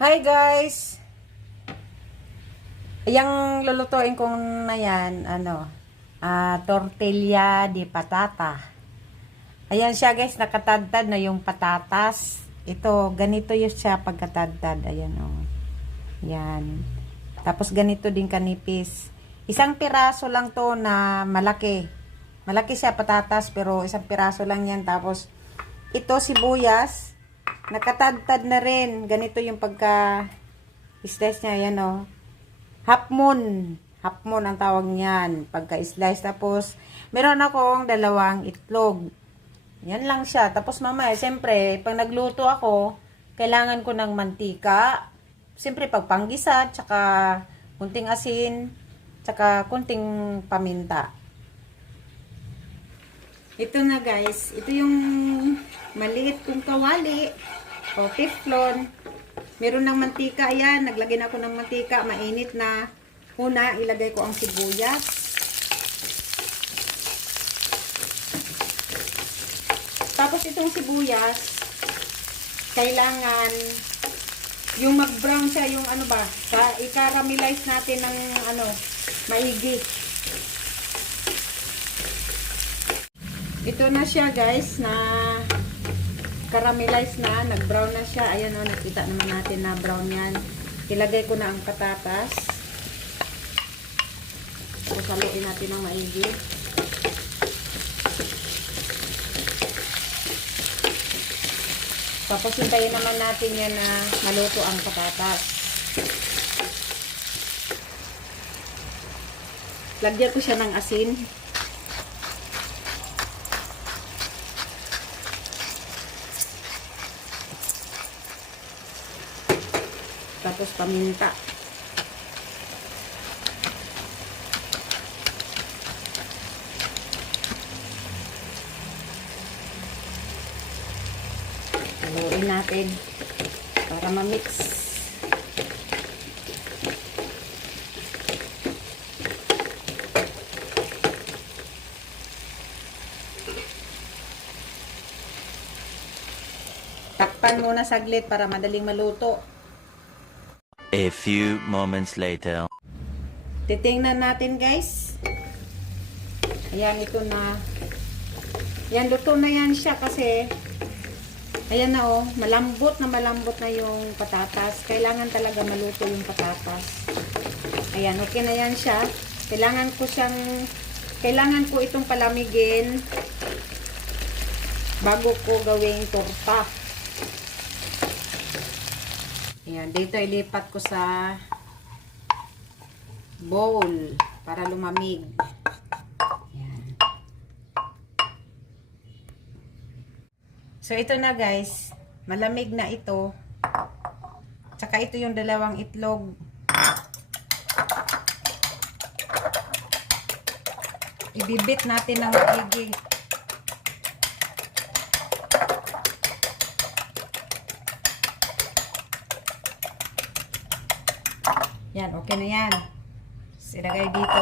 Hi guys! Yang lulutuin kong na yan, tortilla de patata. Ayan siya guys, nakatadtad na yung patatas. Ito, ganito yung siya pagkatadtad. Ayan o. Yan. Tapos ganito din kanipis. Isang piraso lang to na malaki. Malaki siya patatas pero isang piraso lang yan. Tapos ito sibuyas, nakatadtad na rin. Ganito yung pagka slice niya. Ayan o. Half moon. Half moon ang tawag niyan. Pagka-slice. Tapos, meron akong dalawang itlog. Yan lang siya. Tapos mamaya, siyempre, pag nagluto ako, kailangan ko ng mantika. Siyempre, pag panggisa, tsaka kunting asin, tsaka kunting paminta. Ito na guys. Ito yung maliit kong kawali o teflon. Meron ng mantika. Ayan, naglagay na ako ng mantika. Mainit na. Una, ilagay ko ang sibuyas. Tapos itong sibuyas, kailangan yung mag-brown siya, yung i-caramelize natin ng maigi. Ito na siya guys, na caramelize na, nag-brown na siya. Ayan o, nakita naman natin na brown yan. Ilagay ko na ang patatas. So, saluin natin ng maigi. Tapos, hintayin naman natin yan na maluto ang patatas. Lagyan ko siya ng asin. Tapos paminta. Haluin natin para ma-mix. Takpan muna saglit para madaling maluto. A few moments later. Titingnan natin guys. Ayan, ito na. Yan, luto na yan siya kasi ayan na oh, malambot na yung patatas. Kailangan talaga maluto yung patatas. Ayan, okay na yan siya. Kailangan ko itong palamigin bago ko gawing torta. Ayan, dito ilipat ko sa bowl para lumamig. Ayan. So, ito na guys. Malamig na ito. Tsaka ito yung dalawang itlog. Ibibit natin ng maigi. Yan, okay na yan. Silagay dito.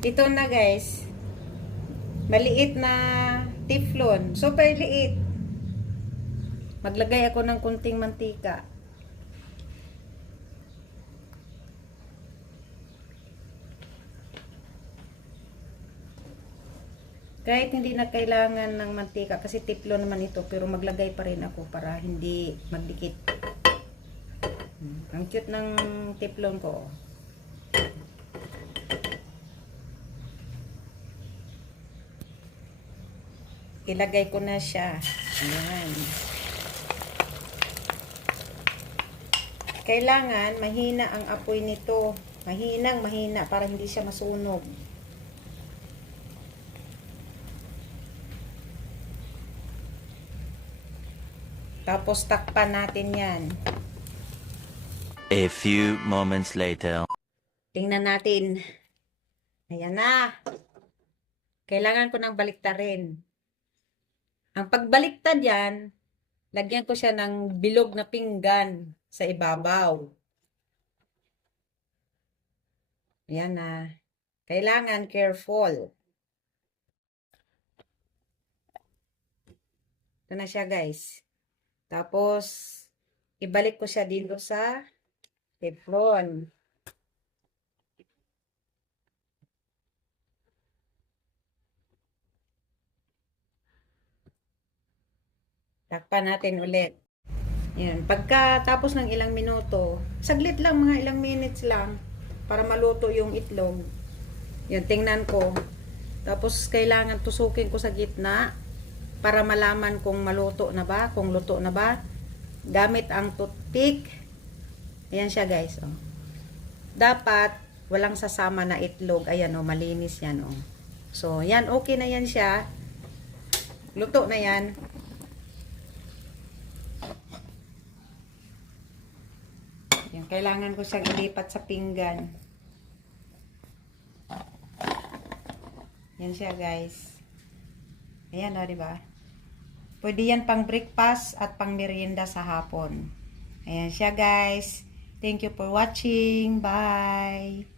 Ito na guys. Maliit na teflon. Super liit. Maglagay ako ng kunting mantika. Kahit hindi na kailangan ng mantika kasi teflon naman ito, pero maglagay pa rin ako para hindi magdikit. Ang cute ng teflon ko. Ilagay ko na siya. Ayan. Kailangan mahina ang apoy nito. Mahina para hindi siya masunog. Tapos takpan natin yan. A few moments later. Tingnan natin. Ayan na. Kailangan ko nang baliktarin. Ang pagbaliktad yan, Lagyan ko siya ng bilog na pinggan sa ibabaw. Ayan na. Kailangan careful. Ito na siya, guys. Tapos, ibalik ko siya dito sa teflon. Takpan natin ulit. Yan. Pagkatapos ng ilang minuto, saglit lang, mga ilang minutes lang, para maluto yung itlog. Yan, tingnan ko. Tapos, kailangan tusukin ko sa gitna para malaman kung maluto na ba, kung luto na ba. Gamit ang toothpick. Ayan siya, guys. Oh. Dapat, walang sasama na itlog. Ayan, oh, malinis yan. Oh. So, yan, okay na yan siya. Luto na yan. Yan, kailangan ko siyang ilipat sa pinggan. Yan siya, guys. Ayan, o, diba? Pwede yan pang breakfast at pang merienda sa hapon. Ayan siya, guys. Thank you for watching. Bye!